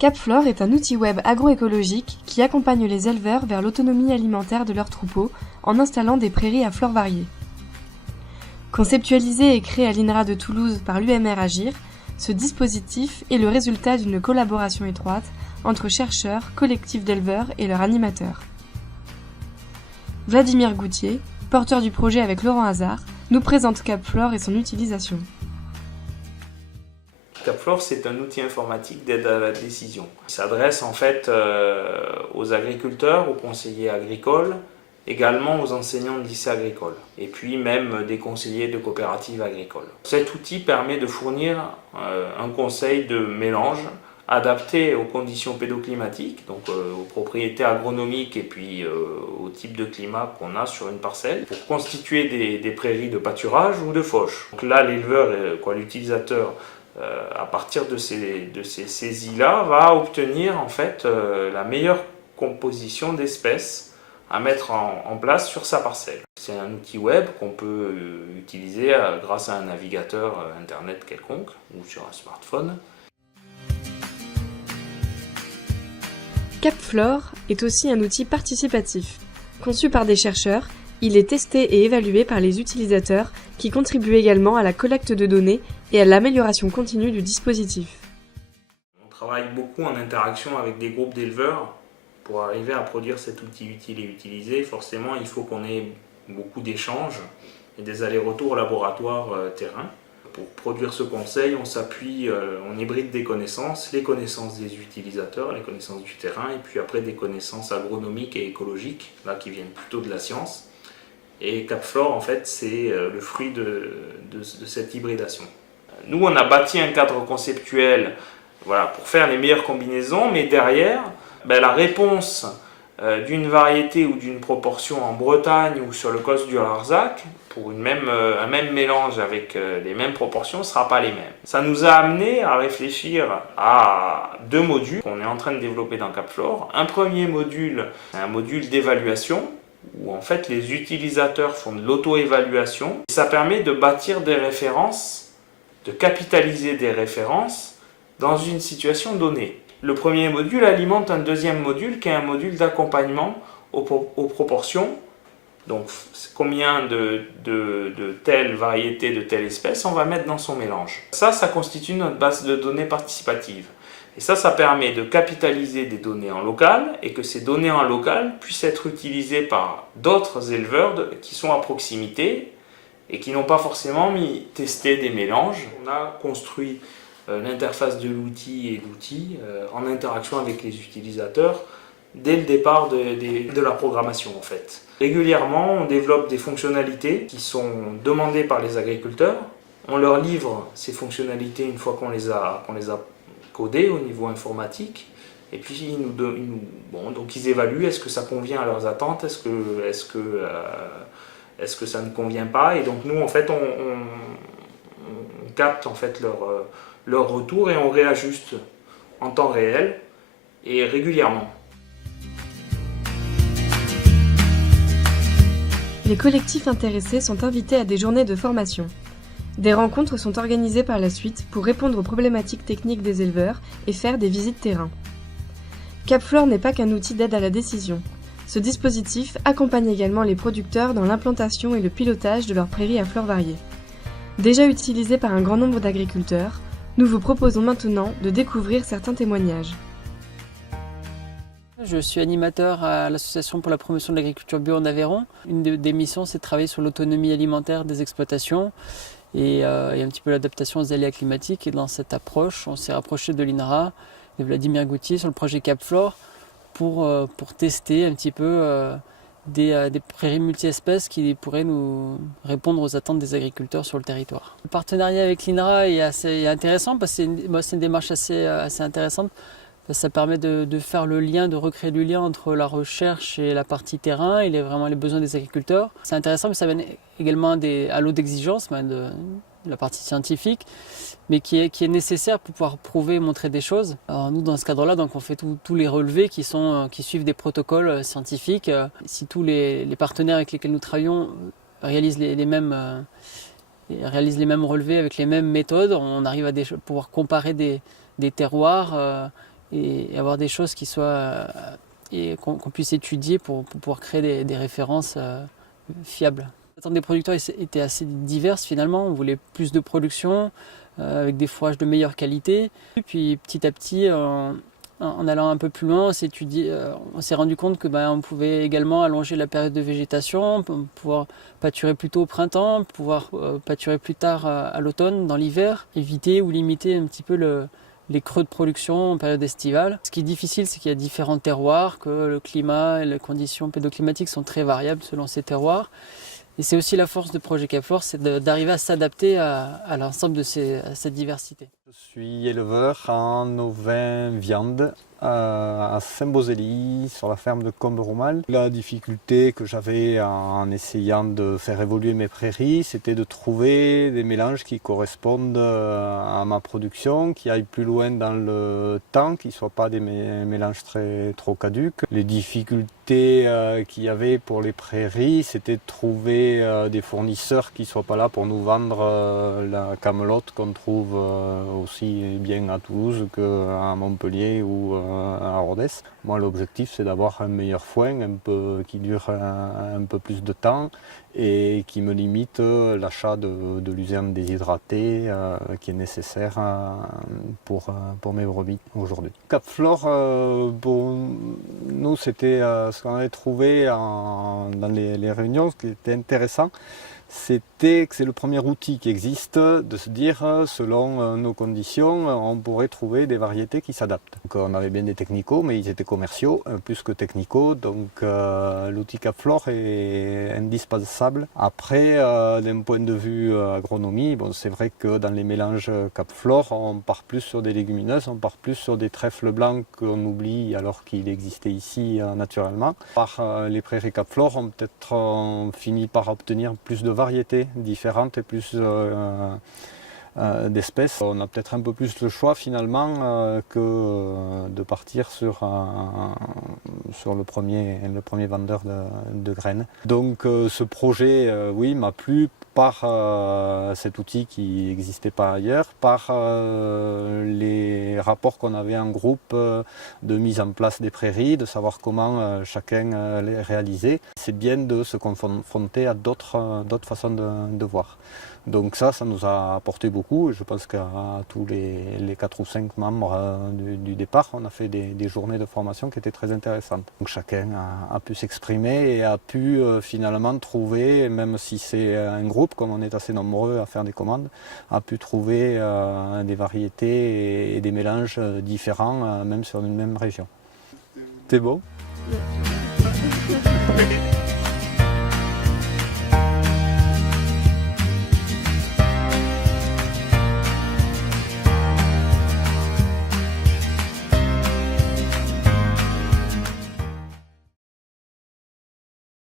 CapFlore est un outil web agroécologique qui accompagne les éleveurs vers l'autonomie alimentaire de leurs troupeaux en installant des prairies à flore variées. Conceptualisé et créé à l'INRA de Toulouse par l'UMR Agir, ce dispositif est le résultat d'une collaboration étroite entre chercheurs, collectifs d'éleveurs et leurs animateurs. Vladimir Goutier, porteur du projet avec Laurent Hazard, nous présente CapFlore et son utilisation. CapFlore, c'est un outil informatique d'aide à la décision. Il s'adresse en fait aux agriculteurs, aux conseillers agricoles, également aux enseignants de lycées agricoles, et puis même des conseillers de coopératives agricoles. Cet outil permet de fournir un conseil de mélange adapté aux conditions pédoclimatiques, donc aux propriétés agronomiques et puis au type de climat qu'on a sur une parcelle, pour constituer des prairies de pâturage ou de fauche. Donc là, l'éleveur, l'utilisateur, à partir de ces saisies-là, va obtenir en fait la meilleure composition d'espèces à mettre en place sur sa parcelle. C'est un outil web qu'on peut utiliser grâce à un navigateur internet quelconque ou sur un smartphone. CapFlore est aussi un outil participatif. Conçu par des chercheurs, il est testé et évalué par les utilisateurs qui contribuent également à la collecte de données et à l'amélioration continue du dispositif. On travaille beaucoup en interaction avec des groupes d'éleveurs. Pour arriver à produire cet outil utile et utilisé, forcément, il faut qu'on ait beaucoup d'échanges et des allers-retours laboratoire terrain. Pour produire ce conseil, on s'appuie, on hybride des connaissances, les connaissances des utilisateurs, les connaissances du terrain, et puis après des connaissances agronomiques et écologiques, là qui viennent plutôt de la science. Et CapFlore, en fait, c'est le fruit de cette hybridation. Nous, on a bâti un cadre conceptuel pour faire les meilleures combinaisons, mais derrière, la réponse d'une variété ou d'une proportion en Bretagne ou sur le Causse du Larzac, pour un même mélange avec les mêmes proportions, ne sera pas les mêmes. Ça nous a amené à réfléchir à deux modules qu'on est en train de développer dans CapFlore. Un premier module, c'est un module d'évaluation, où en fait les utilisateurs font de l'auto-évaluation. Ça permet de bâtir des références, de capitaliser des références dans une situation donnée. Le premier module alimente un deuxième module qui est un module d'accompagnement aux proportions. Donc combien de telle variété, de telle espèce on va mettre dans son mélange. Ça constitue notre base de données participative. Et ça permet de capitaliser des données en local et que ces données en local puissent être utilisées par d'autres éleveurs qui sont à proximité et qui n'ont pas forcément testé des mélanges. On a construit l'interface de l'outil et l'outil en interaction avec les utilisateurs dès le départ de la programmation en fait. Régulièrement, on développe des fonctionnalités qui sont demandées par les agriculteurs. On leur livre ces fonctionnalités une fois qu'on les a codées au niveau informatique. Et puis donc ils évaluent est-ce que ça convient à leurs attentes, est-ce que ça ne convient pas. Et donc nous en fait on capte en fait leur retour et on réajuste en temps réel et régulièrement. Les collectifs intéressés sont invités à des journées de formation. Des rencontres sont organisées par la suite pour répondre aux problématiques techniques des éleveurs et faire des visites terrain. CapFlore n'est pas qu'un outil d'aide à la décision. Ce dispositif accompagne également les producteurs dans l'implantation et le pilotage de leurs prairies à flore variées. Déjà utilisé par un grand nombre d'agriculteurs, nous vous proposons maintenant de découvrir certains témoignages. Je suis animateur à l'Association pour la promotion de l'agriculture bio en Aveyron. Une des missions, c'est de travailler sur l'autonomie alimentaire des exploitations et un petit peu l'adaptation aux aléas climatiques. Et dans cette approche, on s'est rapproché de l'INRA, de Vladimir Goutier, sur le projet CapFlore pour tester un petit peu des prairies multi-espèces qui pourraient nous répondre aux attentes des agriculteurs sur le territoire. Le partenariat avec l'INRA est assez intéressant parce que c'est une démarche assez intéressante. Ça permet de faire le lien, de recréer du lien entre la recherche et la partie terrain et vraiment les besoins des agriculteurs. C'est intéressant, mais ça mène également à l'eau d'exigence de la partie scientifique, mais qui est nécessaire pour pouvoir prouver et montrer des choses. Alors nous, dans ce cadre-là, donc on fait tous les relevés qui suivent des protocoles scientifiques. Si tous les partenaires avec lesquels nous travaillons réalisent les mêmes relevés avec les mêmes méthodes, on arrive à pouvoir comparer des terroirs et avoir des choses qui soient et qu'on puisse étudier pour pouvoir créer des références fiables. Les attentes des producteurs étaient assez diverses finalement. On voulait plus de production avec des fourrages de meilleure qualité. Et puis petit à petit, en allant un peu plus loin, on s'est rendu compte que on pouvait également allonger la période de végétation, pouvoir pâturer plus tôt au printemps, pouvoir pâturer plus tard à l'automne, dans l'hiver, éviter ou limiter un petit peu les creux de production en période estivale. Ce qui est difficile, c'est qu'il y a différents terroirs, que le climat et les conditions pédoclimatiques sont très variables selon ces terroirs. Et c'est aussi la force de Projet Capflore, c'est d'arriver à s'adapter à l'ensemble de cette diversité. Je suis éleveur en ovins viande à Saint-Beauzély, sur la ferme de Comberoumal. La difficulté que j'avais en essayant de faire évoluer mes prairies, c'était de trouver des mélanges qui correspondent à ma production, qui aillent plus loin dans le temps, qui ne soient pas des mélanges trop caducs. Les difficultés qu'il y avait pour les prairies, c'était de trouver des fournisseurs qui ne soient pas là pour nous vendre la camelote qu'on trouve aussi bien à Toulouse qu'à Montpellier ou à Rodez. Moi, l'objectif, c'est d'avoir un meilleur foin, qui dure un peu plus de temps et qui me limite l'achat de l'usine déshydratée qui est nécessaire pour mes brebis aujourd'hui. Capflore, pour nous, c'était ce qu'on avait trouvé dans les réunions, ce qui était intéressant. C'était que c'est le premier outil qui existe de se dire, selon nos conditions, on pourrait trouver des variétés qui s'adaptent. Donc, on avait bien des technicaux, mais ils étaient commerciaux, plus que technicaux. Donc l'outil Capflore est indispensable. Après, d'un point de vue agronomie, c'est vrai que dans les mélanges Capflore, on part plus sur des légumineuses, on part plus sur des trèfles blancs qu'on oublie alors qu'il existait ici naturellement. Par les prairies Capflore, on finit par obtenir plus de variétés différentes et plus d'espèces. On a peut-être un peu plus le choix finalement que de partir sur le premier vendeur de graines. Donc ce projet, oui, m'a plu par cet outil qui n'existait pas ailleurs, par les rapports qu'on avait en groupe de mise en place des prairies, de savoir comment chacun les réalisait. C'est bien de se confronter à d'autres façons de voir. Donc ça nous a apporté beaucoup. Je pense qu'à tous les 4 ou 5 membres du départ, on a fait des journées de formation qui étaient très intéressantes. Donc chacun a pu s'exprimer et a pu finalement trouver, même si c'est un groupe, comme on est assez nombreux à faire des commandes, a pu trouver des variétés et des mélanges différents, même sur une même région. C'était beau.